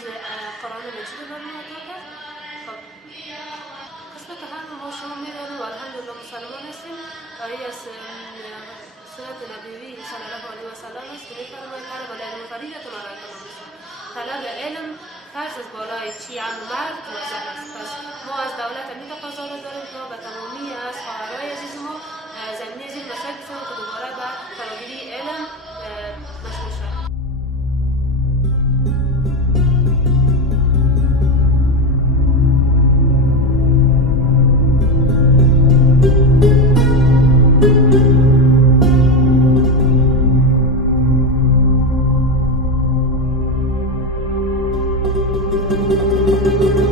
قرآن مجید رو برای ما کرد. خب قسمت هم ما شما میدانیم و الحمدلله مسلمان هستیم. آیه از سنت نبوی صلی الله علیه و سلم است که می‌فرماید طلب العلم فریضة علی کل مسلم. طلب علم فرض از بالای چی عم و مرد و زن است. پس ما از دولت این تقاضا را داریم که به تمامی از خواهرای عزیز ما زمینه زیر مسئله بسازند که دوباره به فراگیری علم مشغول شوند. Thank you.